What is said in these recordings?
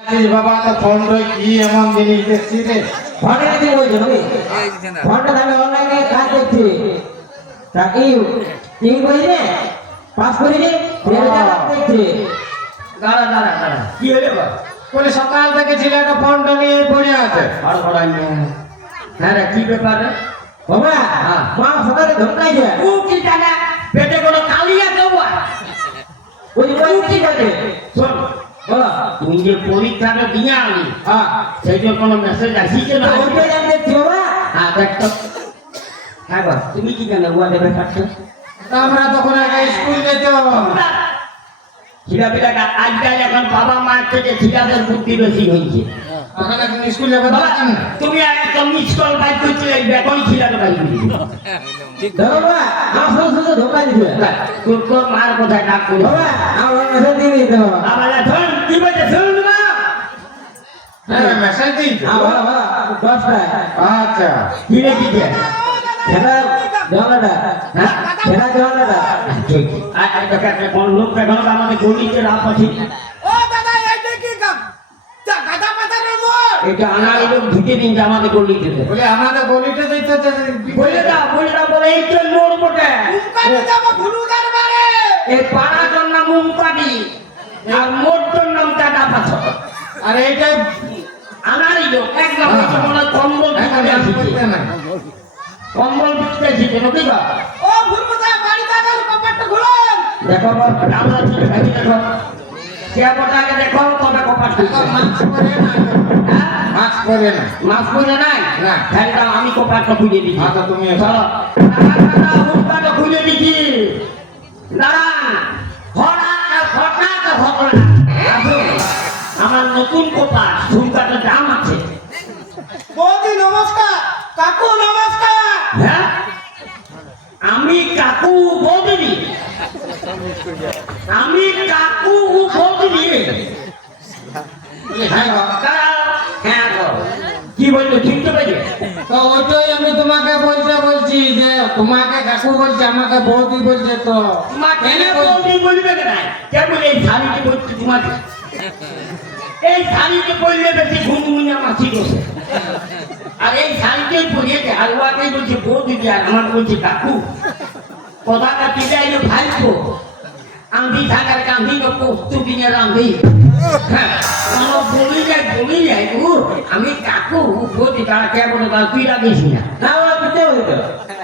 বাবা তো ফোন কি এমন জিনিস দেখছি রে? ঘণ্টা দিতে বলছো ঘণ্টা তাহলে অনলাইনে কাজ দেখছি তা কি কি বলছে পাস করিনি দেখছি দাঁড়া দাঁড়া দাঁড়া। কি বা বলে সকাল থেকে ছেলেটা ফোনটা নিয়ে পড়ে আছে। আর করাই হ্যাঁ রে কি ব্যাপার রে? বাবা মা সকালে ধরনাই যায় ও কি জানা পেটে কোনো কালিয়া দেওয়া ওই ওই কি জানে শোন বলো তুমি যে পরীক্ষাটা দিয়ে আনি। হ্যাঁ। সেই জন্য কোনো? মেসেজ আসিছে না ওইটাই আমি বাবা হ্যাঁ দেখ হ্যাঁ বা তুমি কি জানো ওয়া দেবে পাচ্ছো আমরা তখন আগে স্কুল যেতাম। ছিলা পিলাটা আজকাল এখন বাবা মার থেকে ছিলাদের বুদ্ধি বেশি হয়েছে। বাবা, তুমি একটা মিস কল বাই করতে লাগবে এখন ছিলাটা বাই করে বাবা আমার শুধু শুধু ধোকা দিবে। তোর তোর মার কোথায় ডাক করে বাবা আমার মেসেজ দিয়ে দিতে বাবা বাবা কি বলছে শোন না। হ্যাঁ মেসেজ দিয়েছে হ্যাঁ বাবা বাবা দশটায় আচ্ছা। কি রেখেছে সেটা জলাটা হ্যাঁ? সেটা জলাটা ঠিক আর একটা একটা কোন লোকটা ঘর আমাদের গলিতে রাত আছে। ও দাদা এইটা কি কাম? তা গাদা পাতার মোর এটা আনাই লোক ঢুকে দিন আমাদের গলিতে। বলে আমাদের গলিতে দিতে বলে দাও বলে দাও বলে এই তো মোড় বটে মুকানি যাব ভুলু দরবারে এই পাড়াটার নাম আর মোটর নাম টাটা পাথর। আর এইটাই আনারই লোক একদম হচ্ছে কম্বল বা। ও বাড়ি কপাটটা দেখো আমরা ছিল দেখো। বটাকে দেখো তবে কপাট না না। মাছ করে নাই? না। তাহলে আমি কপাটটা খুঁজে দিচ্ছি। হ্যাঁ, তো তুমি এসো। চলো হুমকাটা খুঁজে দিচ্ছি। দাঁড়ান। হঠাৎ হঠাৎ ঘটনা। আমার নতুন কপাট হুমকাটা দাম আছে। বৌদি নমস্কার। কাকু নমস্কার। হ্যাঁ? আমি কাকু বৌদি আমি কাকু বৌদি হ্যাঁ। হ্যাঁ। কি শুনতে পেয়েছে? তো ওইটাই আমি তোমাকে বলতে বলছি। তোমাকে কাকু বলছে আমাকে বৌদি বলছে তো। মা বৌদি বলবে কেন? কেমন এই শাড়িটি বলছি তোমাকে এই শাড়িতে পরলে বেশি ঘুমঘুমিয়া মাছি বসে আর এই পরিয়েছে ওয়াকেই বলছে বৌদি আর আমার বলছে কাকু কথা কাটি যাই ভাইপো আন্ধি থাকার কান্ধি তো পোস্ত কিনে হ্যাঁ বলি বলি আমি কাকু বৌদি তারা কেমন তুই রাখিস না। আমি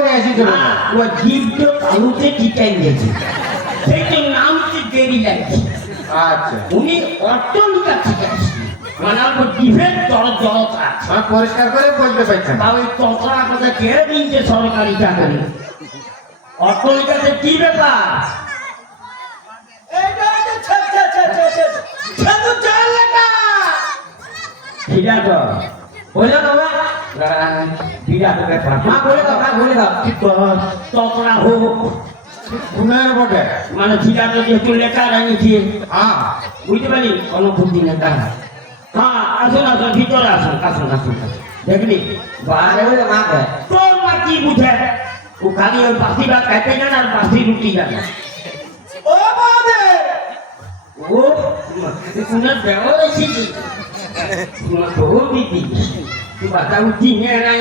করে এসেছিল ও আলুতে টিকাই দিয়েছে সেই তো নামতে দেরি লাগছে। আচ্ছা। উনি অট্টলিকা ঠিক আছে মানে আমার জলতা আছে। পরিষ্কার করে বলতে পারছেন। তা ওই ততরা কথা কেড়ে নিচ্ছে সরকারি চাকরি? অট্টলিকাতে কি ব্যাপার? ঠিক আছে। না। বাবা বিরাট ব্যাপার মা বলে দাও মা বলে দাও। ততরা হোক। ঘুমের বটে। মানে আছে যেহেতু লেটার আনিছি হ্যাঁ। বুঝতে পারি? কোনো ক্ষতি হ্যাঁ আসুন আসুন ভিতরে আসুন আসুন আসুন। দেখলি? আরে বলে মা তোর মা কি বুঝে? ও খালি ওই বাসি ভাত খাইতে জানে আর বাসি রুটি জানে। ও বৌদি! ও পুনঃ দেওয়া এসেছি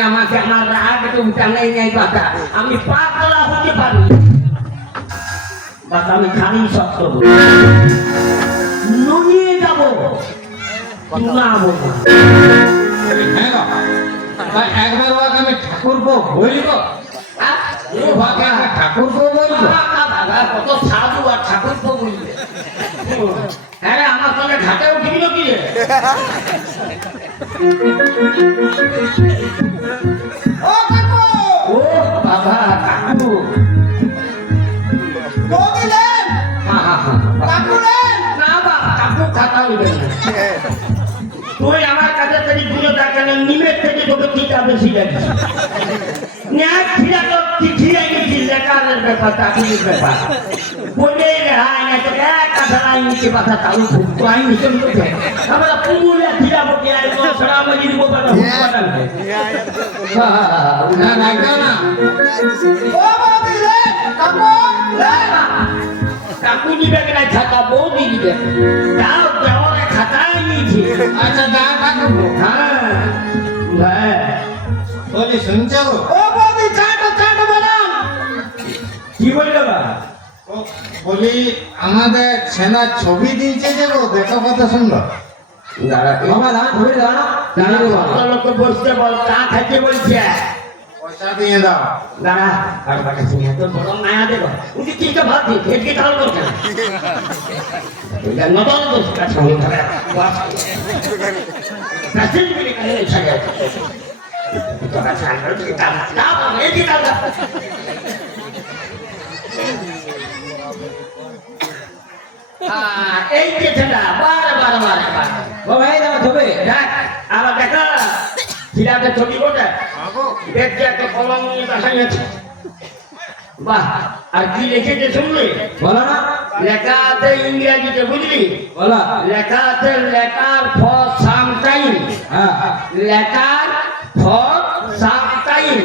আমাকে আমার রাগ উঠা নেই বাতা আমি পাতলা হতে পারি। বাতা আমি খালি শক্ত বলি নুয়ে যাব না বলব একবার ওকে আমি ঠাকুর বো বলব ওকে আমি ঠাকুর বো বলব কত সাধু আর ঠাকুর তো বলবে হ্যাঁ রে, আমার সঙ্গে ঘাটে উঠবি কি ও কাকু! ও বাবা কাকু। বৌদি লেন হ্যাঁ হ্যাঁ হ্যাঁ কাকু না বাবা কাকু খাতা উঠবে তুই আমার কাছে থেকে দূরে তাকালে নিমের থেকে তোকে টিকা বেশি লাগছে। ন্যায় ফিরা তো ফিরে গেছি লেখারের ব্যাপার চাকরির ব্যাপার। বলে হাই না না না। না কাকু দিবে দেওয়ালে খাতায় নিয়েছি। আচ্ছা দা ঠাকুরপো হ্যাঁ। হ্যাঁ শুনছো? ও বলি আমাদের সেনা ছবি দিয়েছে যে গো দেখো কত সুন্দর। দাঁড়া বাবা ধরে লোককে বসতে বল বলছে। পয়সা দিয়ে দাও। দাঁড়া আর তো বড় মায়া দেব। উনি কি কা ভাত দিয়ে খেতে তাল করছে না দোষ কা ধরে বাস। কাছে দিবি কাছে ছাড়া তো কা ছাড়া কি তা তা এই কি তা এই যে ছেলা বার বার বার বার। বাবা এই দাঁড়া ছবি দেখ আবার দেখা। ফিরাতে ছবি কোটা দেখছি একটা কলম নিয়ে দেখাইছে বাহ আর কি লিখেছে শুনলি? বলো না। লেখা আছে ইংরেজিতে বুঝলি? বলো। লেখা আছে লেটার ফর সাম টাইম হ্যাঁ। Letter for some time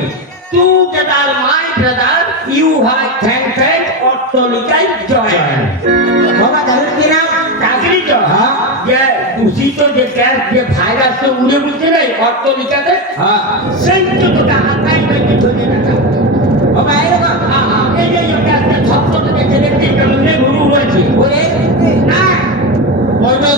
together my brother you have thanked অট্টলিকায় join. দূষিত যে গ্যাস যে ভাইরাস উড়ে বুঝছে না অট্টলিকাতে হ্যাঁ সেই তো তোটা হাতাই বাইতে ধরে রাখা এই যে এই গ্যাসটা ছত্রটা দেখে দেখতে কেমন ঘুরু রয়েছে ওরে না ওইটা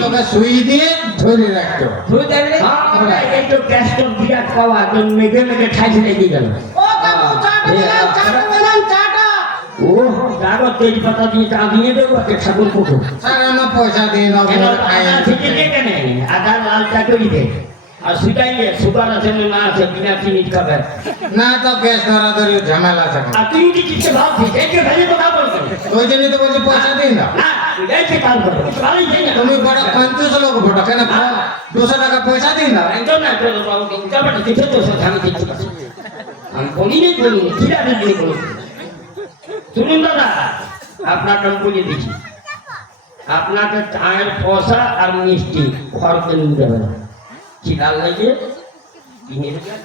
বাবা সুই দিয়ে ধরে রাখতো সুই যাবে হ্যাঁ, এই তো গ্যাসটা বিরাট পাওয়া মেঘে মেঘে খাইছে লেগে গেল ও কাকু চাটা বানান চাটা বানান চাটা ও গাড়ো তেজ পাতা দিয়ে চা দিয়ে দেবো একটা ঠাকুর পুকুর স্যার আমার পয়সা দিয়ে আদা লাল চা করি দে। আর সেটাই সুগার আছে না আছে বিনা চিনি খাবে। না তো গ্যাস ধরা ধরি ঝামেলা আছে। আর তুই কি কিছু ভাবছিস? একে ভেবে কথা বলছো ওই জন্যই তো বলছি পয়সা দিন না। তুমি বড় কঞ্জুস লোক বটো কেন দুশো টাকা পয়সা দিন না? একজন না কিছু তো আমি দিচ্ছি আমি বলি নেই বলি নেই কি আগে দিয়ে বলি শুনুন দাদা আপনার নাম বলে দিচ্ছি। আপনাকে চায়ের পয়সা আর মিষ্টি খরচে নিয়ে দেবেন চিলার লেগে? কিনে দেবেন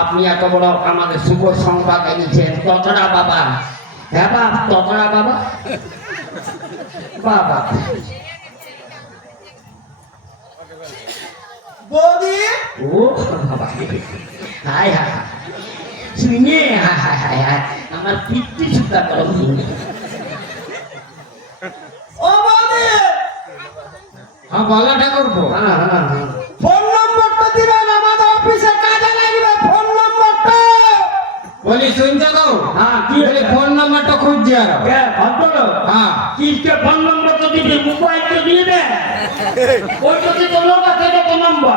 আপনি এত বড় আমাদের শুভ সংবাদ এনেছেন। ততটা বাবা। হ্যাঁ বাপ ততটা বাবা? বাবা। বৌদি? ও বাবা। হাই হাই শুনে হাই হাই হাই হাই আমার পিতৃ সুতা করো ও বৌদি! হ্যাঁ বলো ঠাকুরপো। হ্যাঁ হ্যাঁ হ্যাঁ। ফোন নম্বরটা দিবেন আমাদের অফিসে কাজে লাগবে ফোন নম্বরটা। বলি শুনছো তো? হ্যাঁ কি বলি ফোন নাম্বারটা খুঁজছি আর। ভদ্রলোক? হ্যাঁ। কিসকে ফোন নম্বর তো দিবি? মোবাইল তো দিয়ে দে। ওই তো তো লোক আছে তো নম্বর।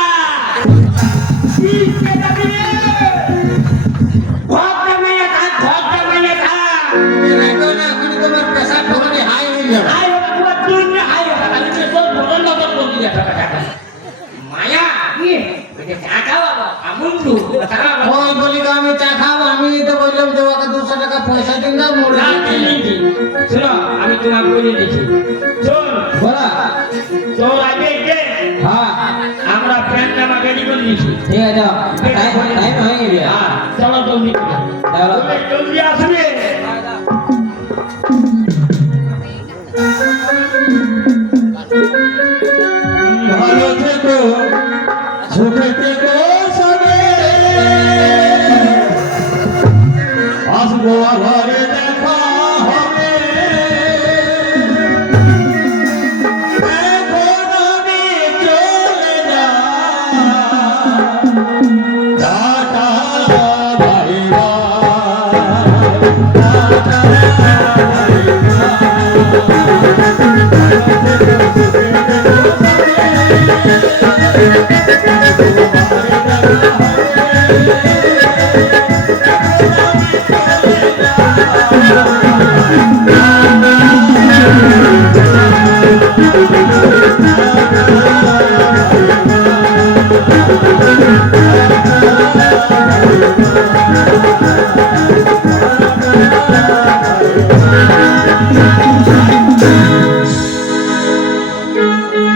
না মোড়ে না, দিয়ে দিন, দিন, দিন। শোনো আমি তোমাকে বলে দিচ্ছি শোন বলো তোর আগে যে হ্যাঁ আমরা প্যান্ট জামা রেডি করে দিয়েছি ঠিক আছে টাইম টাইম হয়ে গেছে হ্যাঁ চলো জলদি করে চলো। বলে, জলদি আসবে